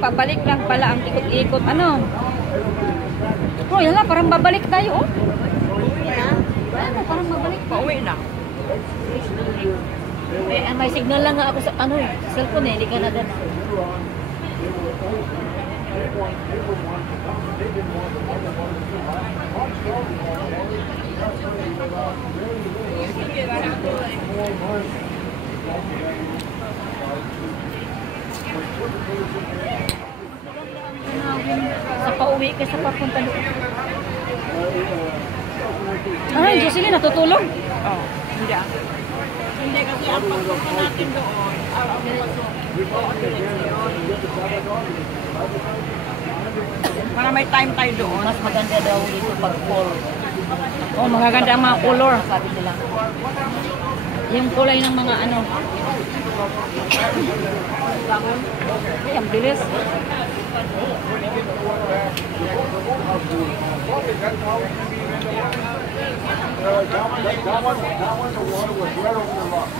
pabalik lang pala ang ikot-ikot. Ano? Oh, yan lang, parang babalik tayo, oh. Ano, parang babalik. Pauwi na. Eh, may signal lang nga ako sa, ano eh, cellphone eh, hindi ka na gana. Sa pauwi ka sa papunta doon. Ay, Jocelyn, natutulog? Oh, hindi ah. Hindi kasi ang pagpunta natin doon, ang para may time tayo doon. Mas maganda daw dito pag fall. Oh, magaganda ang mga color, sabi nila. Yung kulay ng mga ano. Ay, ang bilis. That one, the water was right over the rock.